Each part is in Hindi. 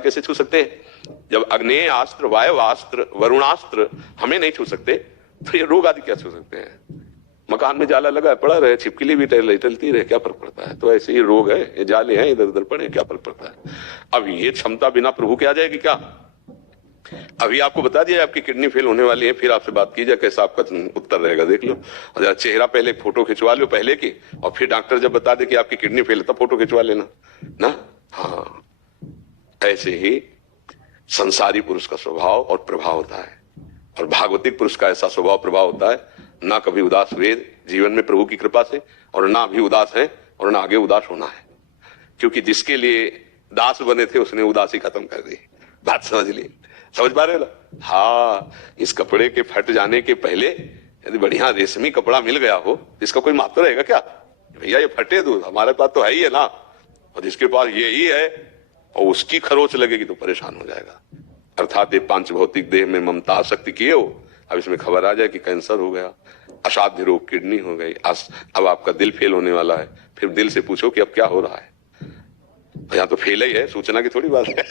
कैसे छू सकते हैं? जब अग्नेय अस्त्र, वायवास्त्र, वरुणास्त्र हमें नहीं छू सकते तो ये रोग आदि क्या छू सकते हैं? मकान में जाला लगा पड़ा रहे, छिपकली भी टलती रहे, क्या फर्क पड़ता है? तो ऐसे ही रोग है, ये जाले हैं इधर उधर पड़े, क्या फर्क पड़ता है? अब ये क्षमता बिना प्रभु के आ जाएगी क्या? अभी आपको बता दिया आपकी किडनी फेल होने वाली है, फिर आपसे बात की जाए कैसा आपका उत्तर रहेगा, देख लो। चेहरा पहले फोटो खिंचवा लो पहले की, और फिर डॉक्टर जब बता दे कि आपकी किडनी फेल है तब फोटो खिंचवा लेना ना। हाँ, ऐसे ही संसारी पुरुष का स्वभाव और प्रभाव होता है, और भागवतिक पुरुष का ऐसा स्वभाव प्रभाव होता है, ना कभी उदास हुए जीवन में प्रभु की कृपा से, और ना अभी उदास है, और ना आगे उदास होना है, क्योंकि जिसके लिए दास बने थे उसने उदासी खत्म कर दी। बात समझ ली? समझ पा रहे हो? हाँ, इस कपड़े के फट जाने के पहले यदि बढ़िया रेशमी कपड़ा मिल गया हो, इसका कोई महत्व रहेगा क्या? भैया ये फटे दूध हमारे पास तो है ही है ना, और जिसके पास यही है और उसकी खरोच लगेगी तो परेशान हो जाएगा। अर्थात ये पांच भौतिक देह में ममता आसक्ति किए हो, अब इसमें खबर आ जाए कि कैंसर हो गया, असाध्य रोग किडनी हो गई, अब आपका दिल फेल होने वाला है, फिर दिल से पूछो कि अब क्या हो रहा है? भैया तो फेल ही है, सूचना की थोड़ी बात है।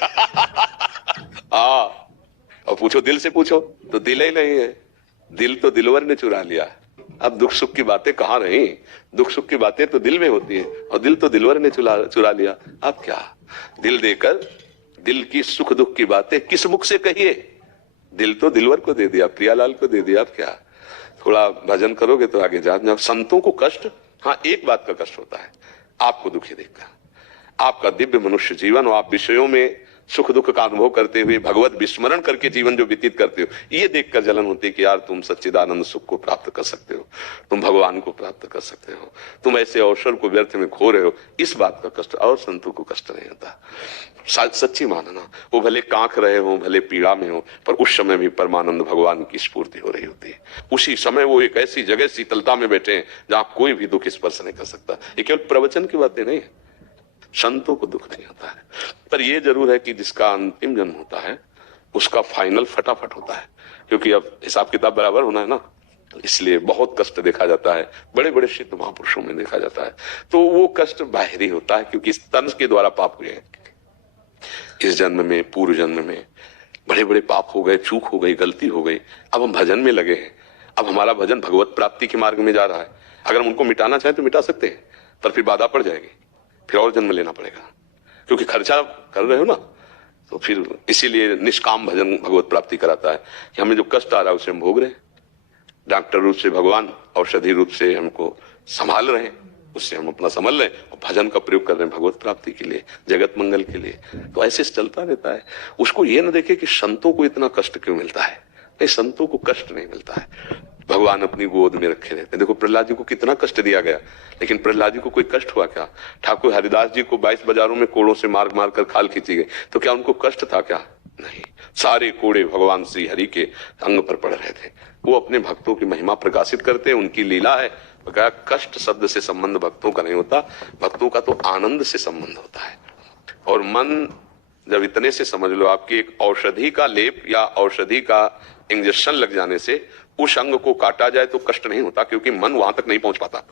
हाँ, और पूछो दिल से पूछो तो दिल ही नहीं है, दिल तो दिलवर ने चुरा लिया। अब दुख सुख की बातें कहाँ रही? दुख सुख की बातें तो दिल में होती है, और दिल तो दिलवर ने चुरा लिया। अब क्या दिल देकर दिल की सुख दुख की बातें किस मुख से कहिए? दिल तो दिलवर को दे दिया, प्रियालाल को दे दिया। अब क्या थोड़ा भजन करोगे तो आगे जाओ। संतों को कष्ट, हाँ एक बात का कष्ट होता है, आपको दुखी देखकर। आपका दिव्य मनुष्य जीवन और आप विषयों में सुख दुख का अनुभव करते हुए भगवत विस्मरण करके जीवन जो व्यतीत करते हो, ये देखकर जलन होती है कि यार तुम सच्चिदानंद सुख को प्राप्त कर सकते हो, तुम भगवान को प्राप्त कर सकते हो, तुम ऐसे अवसर को व्यर्थ में खो रहे हो। इस बात का कष्ट, और संतों को कष्ट नहीं होता। सच्ची मानना, वो भले कांख रहे हो, भले पीड़ा में हो, पर उस समय भी परमानंद भगवान की स्फूर्ति हो रही होती है। उसी समय वो एक ऐसी जगह शीतलता में बैठे हैं जहां कोई भी दुख स्पर्श नहीं कर सकता। ये केवल प्रवचन की बातें नहीं है, संतों को दुख नहीं होता है। पर यह जरूर है कि जिसका अंतिम जन्म होता है उसका फाइनल फटाफट होता है, क्योंकि अब हिसाब किताब बराबर होना है ना, इसलिए बहुत कष्ट देखा जाता है, बड़े बड़े सिद्ध महापुरुषों में देखा जाता है। तो वो कष्ट बाहरी होता है, क्योंकि इस तन के द्वारा पाप हुए हैं। इस जन्म में, पूर्व जन्म में बड़े बड़े पाप हो गए, चूक हो गई, गलती हो गई। अब हम भजन में लगे हैं, अब हमारा भजन भगवत प्राप्ति के मार्ग में जा रहा है। अगर हम उनको मिटाना चाहें तो मिटा सकते हैं, पर फिर बाधा पड़ जाएगी, फिर और जन्म लेना पड़ेगा, क्योंकि खर्चा कर रहे हो ना। तो फिर इसीलिए निष्काम भजन भगवत प्राप्ति कराता है कि हमें जो कष्ट आ रहा है उसे हम भोग रहे हैं, डॉक्टर रूप से भगवान औषधि रूप से हमको संभाल रहे हैं, उससे हम अपना संभल रहे हैं, और भजन का प्रयोग कर रहे हैं भगवत प्राप्ति के लिए, जगत मंगल के लिए। तो ऐसे चलता रहता है। उसको ये न देखे कि संतों को इतना कष्ट क्यों मिलता है। नहीं, संतों को कष्ट नहीं मिलता है, भगवान अपनी गोद में रखे रहते हैं। देखो प्रहलाद जी को कितना कष्ट दिया गया, लेकिन प्रहलाद जी को कोई कष्ट हुआ क्या? ठाकुर हरिदास जी को 22 बाजारों में कोड़ों से मार मार कर खाल खींची गई, तो क्या उनको कष्ट था क्या? नहीं, सारे कोड़े भगवान श्री हरि के अंग पर पड़ रहे थे। वो अपने भक्तों की महिमा प्रकाशित करते हैं, उनकी लीला है। कहा कष्ट शब्द से संबंध भक्तों का नहीं होता, भक्तों का तो आनंद से संबंध होता है। और मन जब इतने से समझ लो, आपकी एक औषधि का लेप या औषधि का इंजेक्शन लग जाने से उस अंग को काटा जाए तो कष्ट नहीं होता, क्योंकि मन वहां तक नहीं पहुंच पाता।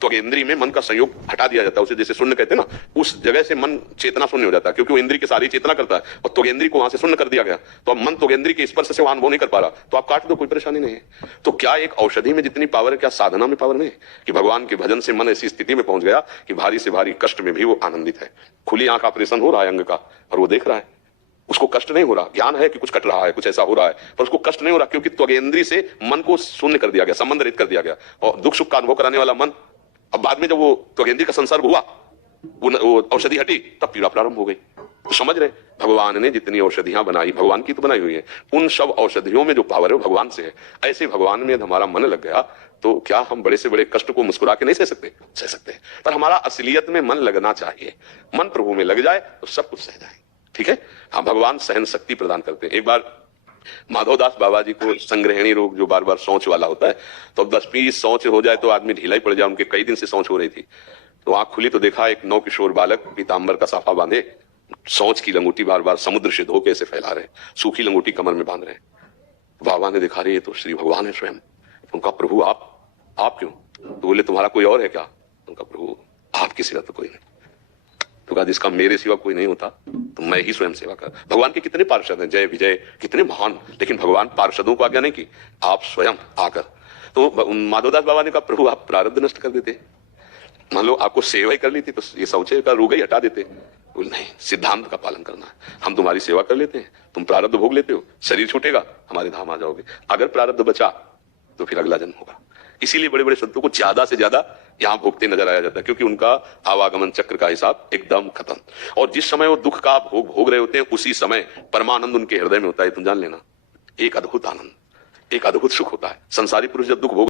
तो इंद्रिय में मन का संयोग हटा दिया जाता है, उसे जैसे शून्य कहते हैं ना, उस जगह से मन चेतना शून्य हो जाता है, क्योंकि वो इंद्रिय की सारी चेतना करता है, और त्वगेंद्रिय को वहां से शून्य कर दिया गया। तो अब मन त्वगेंद्रिय के स्पर्श से वहां अनुभव नहीं कर पा रहा, तो आप काट दो, कोई परेशानी नहीं है। तो क्या एक औषधि में जितनी पावर है, क्या साधना में पावर नहीं है? कि भगवान के भजन से मन ऐसी स्थिति में पहुंच गया कि भारी से भारी कष्ट में भी वो आनंदित है। खुली आंख ऑपरेशन हो रहा है अंग का, और वो देख रहा है, उसको कष्ट नहीं हो रहा। ज्ञान है कि कुछ कट रहा है, कुछ ऐसा हो रहा है, पर उसको कष्ट नहीं हो रहा, क्योंकि त्वगेंद्रिय से मन को शून्य कर दिया गया, संबंध रहित कर दिया गया। और दुख सुख का अनुभव कराने वाला मन, अब बाद में जब वो त्वगेंद्रिय का संसर्ग हुआ, वो औषधि हटी, तब पीड़ा प्रारंभ हो गई। तो समझ रहे, भगवान ने जितनी औषधियां बनाई, भगवान की तो बनाई हुई है, उन सब औषधियों में जो पावर है वो भगवान से है। ऐसे भगवान में हमारा मन लग गया तो क्या हम बड़े से बड़े कष्ट को मुस्कुरा के नहीं सह सकते? सह सकते हैं, पर हमारा असलियत में मन लगना चाहिए। मन प्रभु में लग जाए तो सब कुछ सह जाए। ठीक है, हाँ, भगवान सहन शक्ति प्रदान करते हैं। एक बार माधवदास बाबा जी को संग्रहणी रोग, जो बार बार सोच वाला होता है, तो 10-20 सोच हो जाए तो आदमी ढीला ही पड़ जाए। उनके कई दिन से सोच हो रही थी, तो आंख खुली तो देखा एक नौकिशोर बालक पीतांबर का साफा बांधे सोच की लंगोटी बार बार समुद्र से धोखे से फैला रहे, सूखी लंगोटी कमर में बांध रहे। बाबा ने देखा, रहे तो श्री भगवान है स्वयं। उनका प्रभु आप क्यों? तो बोले तुम्हारा कोई और है क्या? उनका प्रभु आपके सिवा तो कोई नहीं। तो कहा जिसका मेरे सिवा कोई नहीं होता तो मैं ही स्वयं सेवा कर। भगवान के कितने पार्षद हैं, जय विजय कितने महान, लेकिन भगवान पार्षदों को आज्ञा नहीं की, आप स्वयं आकर। तो माधवदास बाबा ने कहा प्रभु आप प्रारब्ध नष्ट कर देते, मान लो आपको सेवा ही कर ली थी तो ये शौचे का रोग ही हटा देते। बोले नहीं, सिद्धांत का पालन करना है, हम तुम्हारी सेवा कर लेते हैं, तुम प्रारब्ध भोग लेते हो, शरीर छूटेगा, हमारे धाम आ जाओगे। अगर प्रारब्ध बचा तो फिर अगला जन्म होगा। इसीलिए बड़े बड़े संतों को ज्यादा से ज्यादा यहां भोगते नजर आया जाता है, क्योंकि उनका आवागमन चक्र का हिसाब एकदम खत्म। और जिस समय वो दुख का भोग भोग रहे होते हैं उसी समय परमानंद उनके हृदय में होता है। तुम जान लेना, एक अद्भुत आनंद, एक अद्भुत सुख होता है। संसारी पुरुष जब दुख भोग